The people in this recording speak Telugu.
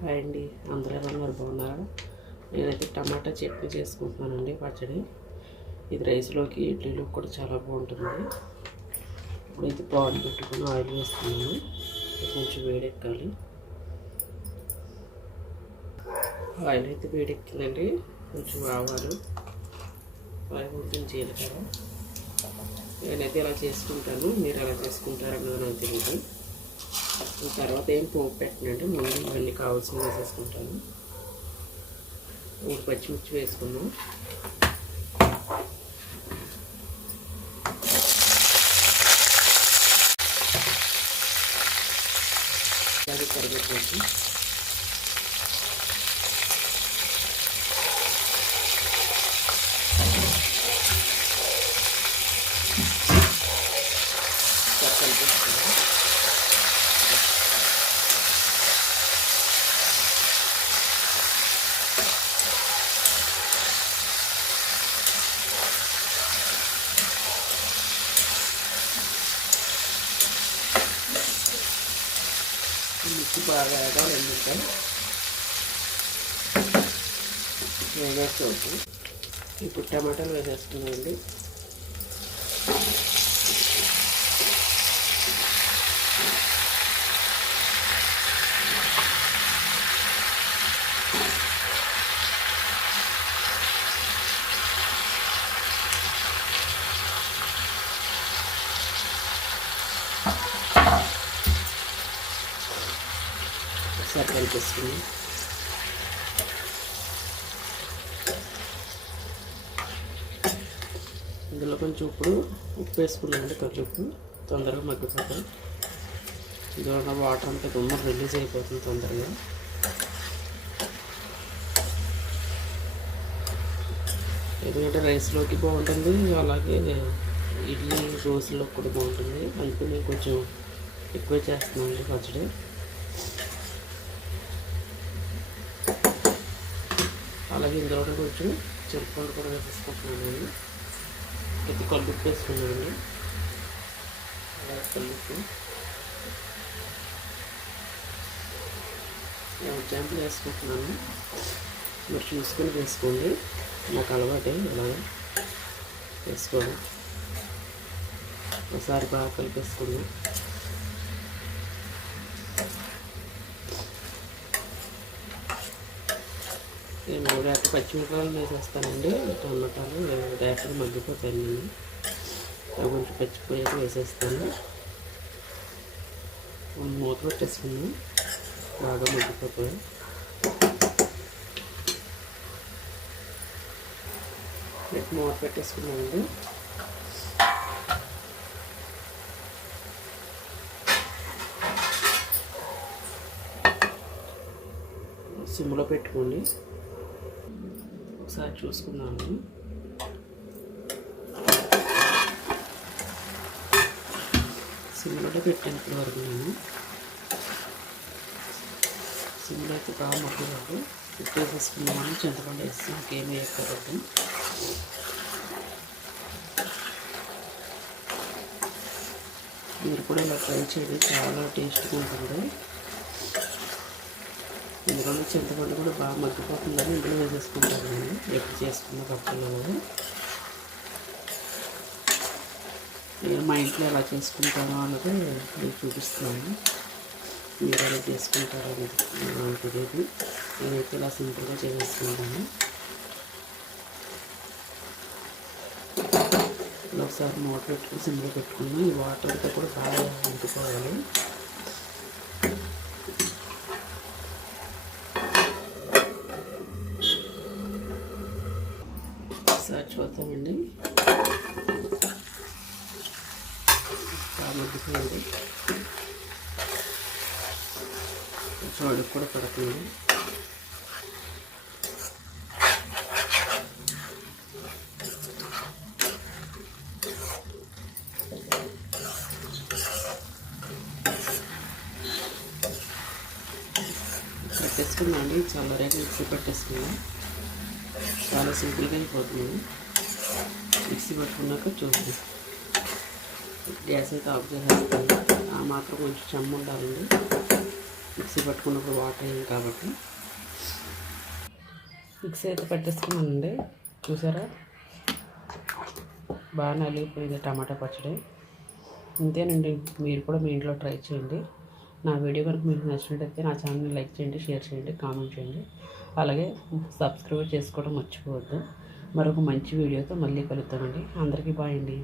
హాయ్ అండి, అందరూ ఎలా ఉన్నారు? బాగున్నారా? నేనైతే టమాటా చట్నీ చేసుకుంటున్నానండి. పచ్చడి ఇది రైస్లోకి ఇడ్లీలోకి కూడా చాలా బాగుంటుంది. ఇప్పుడైతే పాలు పెట్టుకుని ఆయిల్ వేస్తున్నాను. కొంచెం వేడెక్కాలి. ఆయిల్ అయితే వేడెక్కిందండి. కొంచెం ఆవాలు, కొంచెం జీలకర్ర. నేనైతే ఇలా చేసుకుంటాను, మీరు ఎలా చేసుకుంటారన్నది నాకు తెలియదు. తర్వాత ఏం పోపు పెట్టినంటే ముందు ఇవన్నీ కావాల్సినవి వేసేసుకుంటాను. ఒక పచ్చిమిర్చి వేసుకున్నాం. అది కరివేపాకు, మిర్చి బాగా ఎందుకంటే వేసేసుకోవచ్చు. ఇప్పుడు టమాటాలు వేసేసుకున్నామండి. ఒకసారి కలిపేసుకుని ఇందులో కొంచెం ఉప్పు వేసుకున్నామండి. కలుపు తొందరగా మగ్గిపోతాయి. ఇందులో ఉన్న వాటర్ అంతా గుమ్మ రిలీజ్ అయిపోతుంది తొందరగా. ఎందుకంటే రైస్లోకి బాగుంటుంది, అలాగే ఇడ్లీ దోశలోకి కూడా బాగుంటుంది. అందుకని నేను కొంచెం ఎక్కువ చేస్తున్నానండి పచ్చడి. అలాగే ఇందులో కొంచెం చింతపండు కూడా వేసేసుకుంటున్నాను. ఇది కలుపు వేసుకున్నానండి. అలాగే కలుపు ఎగ్జాంపుల్ వేసుకుంటున్నాను. మీరు చూసుకొని వేసుకోండి. నాకు అలవాటే ఇలాగా వేసుకోండి. ఒకసారి బాగా కలిపేసుకుందాం. నేను రేపు పచ్చిమిరపకాయలు వేసేస్తానండి. టమాటాలు రేపలు మగ్గిపోతాయి. నేను కొంచెం పచ్చిపోయాక వేసేస్తాను. మూత పెట్టేసుకున్నాను, బాగా మగ్గిపోతాయి. మూత పెట్టేసుకున్నానండి. సిమ్లో పెట్టుకోండి. ఒకసారి చూసుకున్నాను. సిమ్లో పెట్టాను ఇప్పటి వరకు. నేను సిమ్లో అయితే బాగా మగ్గిపోతుంది. ఉప్పు వేసేసుకున్నాను, చింతపండు వేసి ఇంకేమి వేయకూడదు. మీరు కూడా ఇలా ట్రై చేయండి, చాలా టేస్ట్గా ఉంటుంది. ఎందుకంటే చింతపండు కూడా బాగా మగ్గిపోతుందని ఇందులో వేసేసుకుంటాను నేను ఎప్పుడు చేసుకున్న పచ్చళ్ళు కూడా. నేను మా ఇంట్లో ఎలా చేసుకుంటానో అన్నది నేను చూపిస్తున్నాను. మీరు ఎలా చేసుకుంటారో అనేది నాకు తెలియదు. నేనైతే ఇలా సింపుల్గా చేసేసుకుంటాను. ఒకసారి మూత పెట్టుకుని సిమ్లో పెట్టుకుని ఈ వాటర్ అంతా కూడా బాగా ఉడికిపోవాలి. ఒకసారి చూద్దామండి. బాగా ఉడికిపోయింది. కొంచెం అడుగు కూడా పడుతుంది. పెట్టేసుకున్నాండి. చల్లరేగా మిక్సీ పెట్టేసుకున్నాం. చాలా సింపుల్గా అయిపోతుంది. మిక్సీ పట్టుకున్నాక చూద్దాం. గ్యాస్ అయితే ఆఫ్ చేసేస్తాను. ఆ మాత్రం కొంచెం చెమ్మ ఉండాలండి. మిక్సీ పట్టుకున్నప్పుడు వాటర్ అయ్యింది కాబట్టి మిక్సీ అయితే పెట్టేసుకున్నానండి. చూసారా బాగా నలిగిపోయింది టమాటా పచ్చడి. ఇంతేనండి, మీరు కూడా మీ ఇంట్లో ట్రై చేయండి. నా వీడియో కనుక మీకు నచ్చినట్టయితే నా ఛానల్ని లైక్ చేయండి, షేర్ చేయండి, కామెంట్ చేయండి. అలాగే సబ్స్క్రైబ్ చేసుకోవడం మర్చిపోవద్దు. మరొక మంచి వీడియోతో మళ్ళీ కలుద్దామండి. అందరికీ బాయ్ అండి.